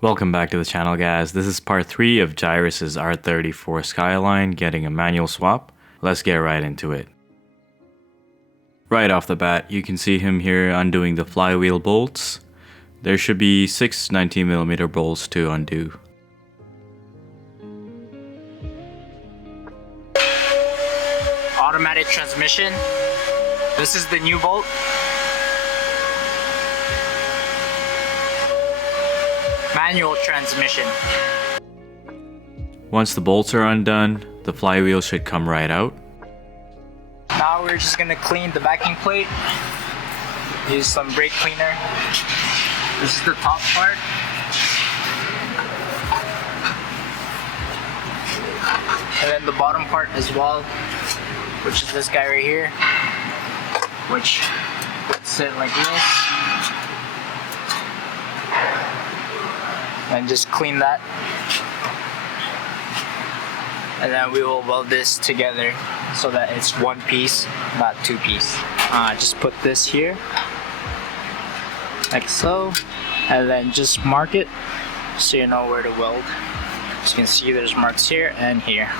Welcome back to the channel, guys. This is part 3 of Jairus' R34 Skyline getting a manual swap. Let's get right into it. Right off the bat, you can see him here undoing the flywheel bolts. There should be 6 19mm bolts to undo. Automatic transmission. This is the new bolt. Manual transmission. Once the bolts are undone, the flywheel should come right out. Now we're just gonna clean the backing plate. Use some brake cleaner. This is the top part. And then the bottom part as well, which is this guy right here, which would sit like this. And just clean that. And then we will weld this together so that it's one piece, not two piece. Just put this here, like so, and then just mark it so you know where to weld. As you can see, there's marks here and here.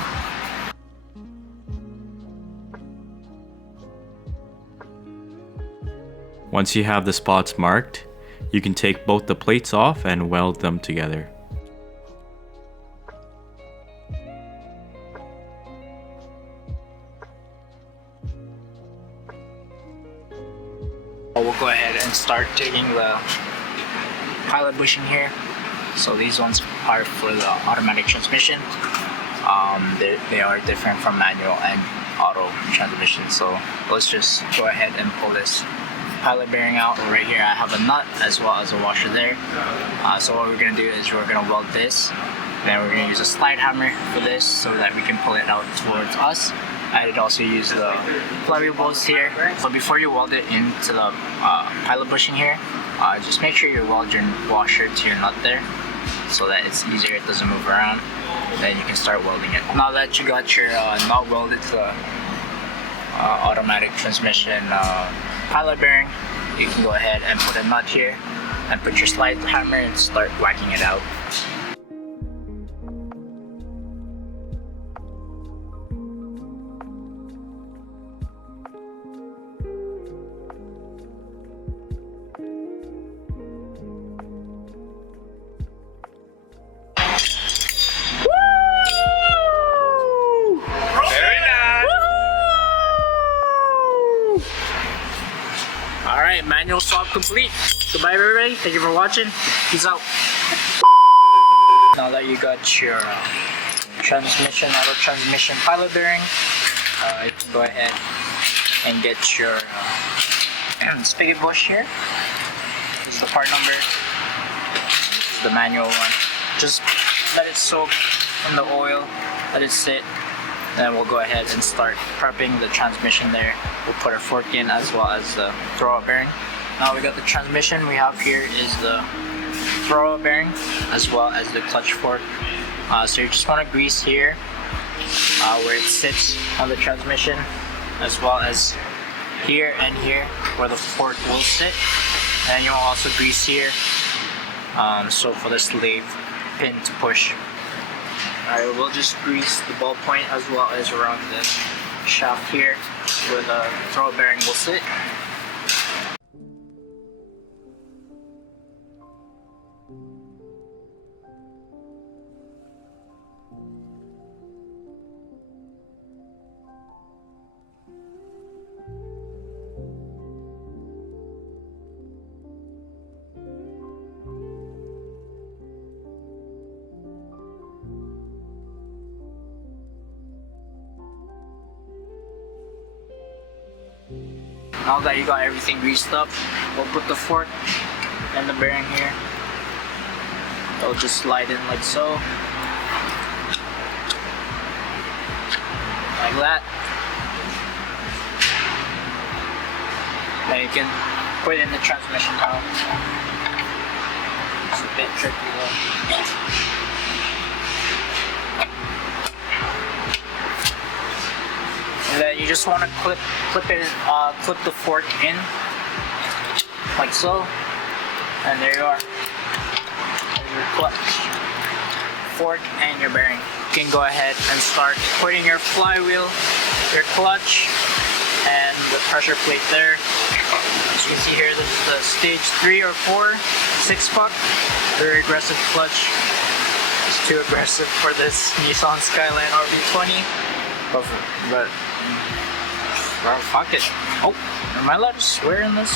Once you have the spots marked, you can take both the plates off and weld them together. We'll go ahead and start taking the pilot bushing here. So these ones are for the automatic transmission. They are different from manual and auto transmission. So let's just go ahead and pull this pilot bearing out. Right here I have a nut as well as a washer there. So what we're going to do is we're going to weld this. Then we're going to use a slide hammer for this so that we can pull it out towards us. I did also use the flywheel bolts here. So before you weld it into the pilot bushing here, just make sure you weld your washer to your nut there so that it's easier, it doesn't move around. Then you can start welding it. Now that you got your nut welded to the automatic transmission pilot bearing, you can go ahead and put a nut here and put your slide hammer and start whacking it out. Alright, manual swap complete. Goodbye everybody, thank you for watching. Peace out. Now that you got your transmission, auto transmission pilot bearing, you can go ahead and get your spigot bush here. This is the part number. This is the manual one. Just let it soak in the oil, let it sit. Then we'll go ahead and start prepping the transmission there. We'll put our fork in as well as the throwout bearing. Now we got the transmission we have here is the throwout bearing as well as the clutch fork. So you just want to grease here where it sits on the transmission, as well as here and here where the fork will sit. And you'll also grease here so for the slave pin to push. Alright, we'll just grease the ball point as well as around the shaft here where the throwout bearing will sit. Now that you got everything greased up, we'll put the fork and the bearing here. It'll just slide in like so. Like that. Then you can put it in the transmission now. It's a bit tricky though. And then you just want to clip the fork in like so, and there you are. your clutch, fork, and your bearing. You can go ahead and start putting your flywheel, your clutch, and the pressure plate there. As you can see here, this is the stage 3 or 4 6-puck. Very aggressive clutch. It's too aggressive for this Nissan Skyline R34. But fuck it. Oh, am I allowed to swear in this?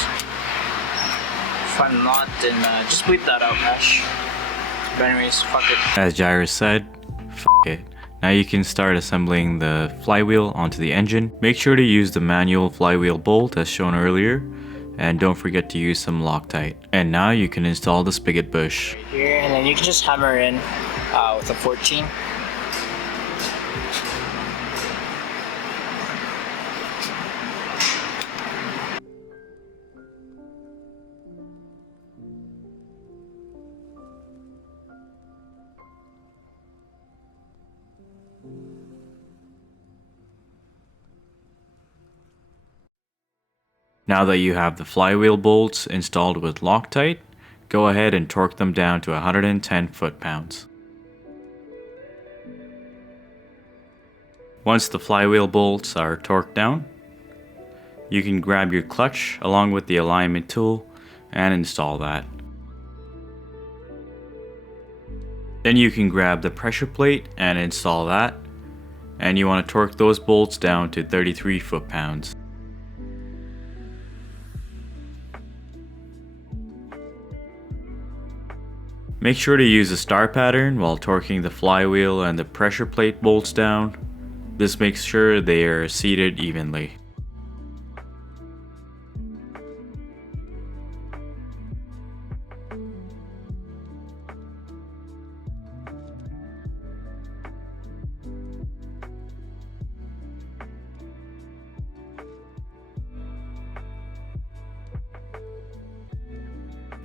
If I'm not, then just bleep that out, Ash. But anyways, fuck it. As Jairus said, f it. Now you can start assembling the flywheel onto the engine. Make sure to use the manual flywheel bolt as shown earlier, and don't forget to use some Loctite. And now you can install the spigot bush. Right here, and then you can just hammer in with a 14. Now that you have the flywheel bolts installed with Loctite, go ahead and torque them down to 110 foot-pounds. Once the flywheel bolts are torqued down, you can grab your clutch along with the alignment tool and install that. Then you can grab the pressure plate and install that, and you want to torque those bolts down to 33 foot-pounds. Make sure to use a star pattern while torquing the flywheel and the pressure plate bolts down. This makes sure they are seated evenly.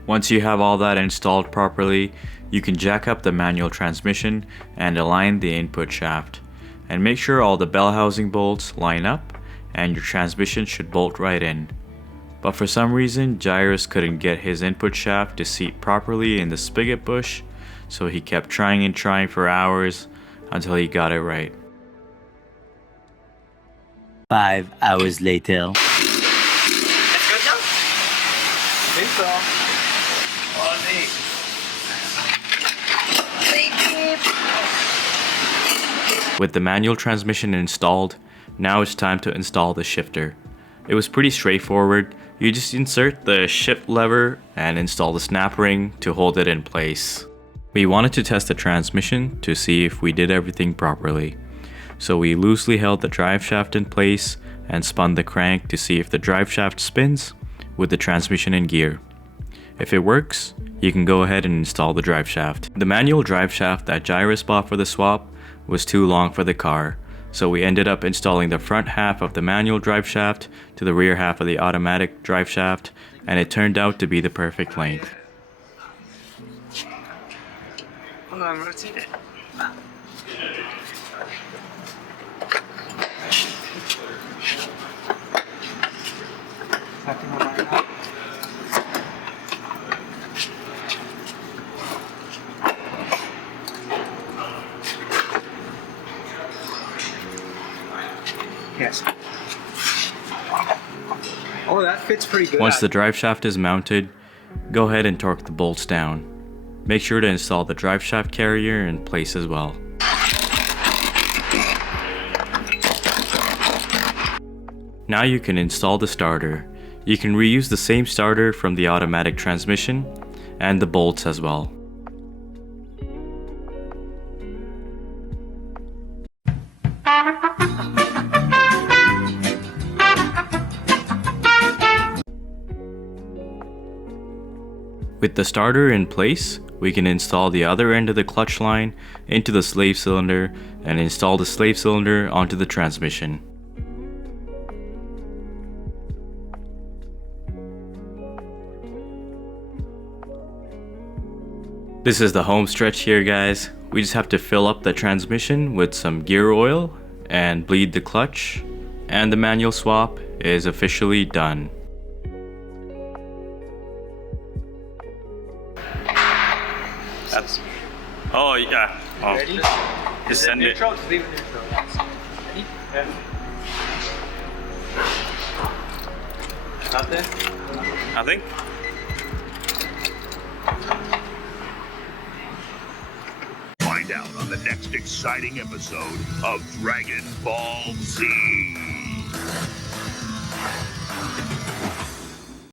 Once you have all that installed properly, you can jack up the manual transmission and align the input shaft. And make sure all the bell housing bolts line up and your transmission should bolt right in. But for some reason, Jairus couldn't get his input shaft to seat properly in the spigot bush, so he kept trying and trying for hours until he got it right. 5 hours later. That's good now? I think so. With the manual transmission installed, now it's time to install the shifter. It was pretty straightforward. You just insert the shift lever and install the snap ring to hold it in place. We wanted to test the transmission to see if we did everything properly. So we loosely held the drive shaft in place and spun the crank to see if the drive shaft spins with the transmission in gear. If it works, you can go ahead and install the drive shaft. The manual drive shaft that Jairus bought for the swap was too long for the car, so we ended up installing the front half of the manual drive shaft to the rear half of the automatic drive shaft, and it turned out to be the perfect length. Hold on, rotate it. Yes. Oh, that fits pretty good. Once the drive shaft is mounted, go ahead and torque the bolts down. Make sure to install the drive shaft carrier in place as well. Now you can install the starter. You can reuse the same starter from the automatic transmission and the bolts as well. With the starter in place, we can install the other end of the clutch line into the slave cylinder and install the slave cylinder onto the transmission. This is the home stretch here, guys. We just have to fill up the transmission with some gear oil and bleed the clutch, and the manual swap is officially done. Oh, yeah. Oh. Ready? Just send it. Neutral, just leave it neutral. Ready? Yeah. Nothing? Nothing? Find out on the next exciting episode of Dragon Ball Z.